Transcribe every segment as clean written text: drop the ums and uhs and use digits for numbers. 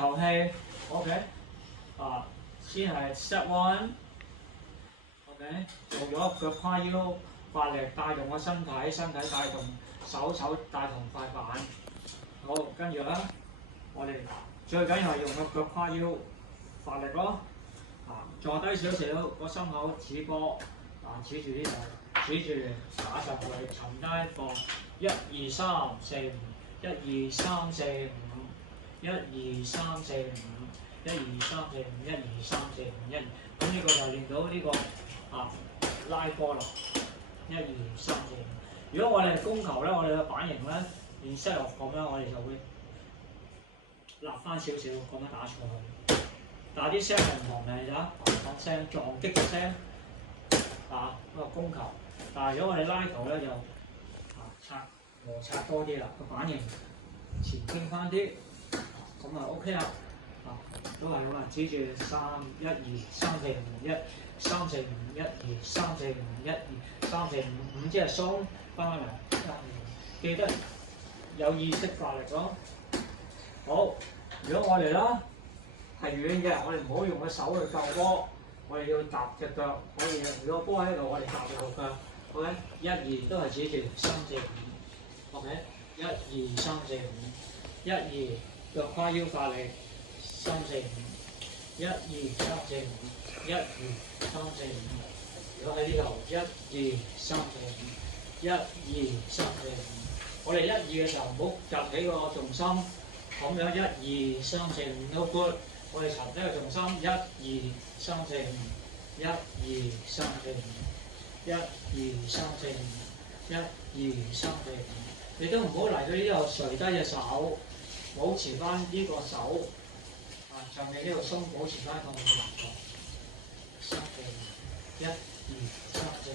遊戲 ，OK，先係 step one，OK，做咗腳跨腰，發力帶動個身體，身體帶動手帶動塊板。好，跟住咧，我哋最緊要係用個腳跨腰發力咯。坐低少少，個心口指波，指住呢度，指住打上去，沉低放，1、2、3、4、5，1、2、3、4、5。1、2、3、4、5，1、2、3、4、5，1、2、3、4、5，1。咁呢個就練到呢個拉波啦。1、2、3、4、5。如果我哋係攻球咧，我哋嘅板型咧，instead of咁樣，我哋就會立翻少少咁樣打出去。但係啲聲係唔同嘅，咋？講聲撞擊嘅聲，個攻球。但係如果我哋拉球咧，就摩擦多啲啦，個板型前傾翻啲。咁OK 啦，都係咁啊！指住1、2、3、4、5，1、3、4、5，1、2、3、4、5，1、2、3、4、5，5即係鬆翻嚟，記得有意識發力咯。好，如果我哋啦係遠嘅，我哋唔好用個手去救波，我哋要踏隻腳可以。如果波喺度，我哋踏右腳。OK， 1、2都係指住3、4、5。OK， 1、2、3、4、5，1、2。腳跨腰發力，3、4、5，1、2、3、4、5，1、2、3、4、5。如果喺呢度，1、2、3、4、5，1、2、3、4、5。我哋1、2嘅時候唔好夾起個重心，咁樣1、2、3、4、5 no good。我哋沉低個重心，1、2、3、4、5，1、2、3、4、5，1、2、3、4、5，1、2、3、4、5。你都唔好嚟到呢度垂低隻手。保持翻呢個手，上面呢度鬆，保持翻個動作。3、4、5，1、2、3、4、5。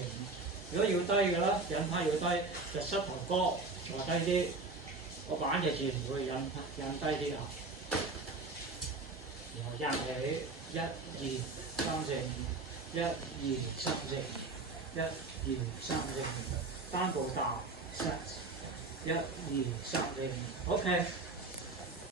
如果要低嘅啦，引拍要低，就膝頭哥坐低啲，個板就自然會引低啲啊。然後引起1、2、3、4、5，1、2、3、4、5，1、2、3、4、5。單步踏 set，1、2、3、4、5。OK。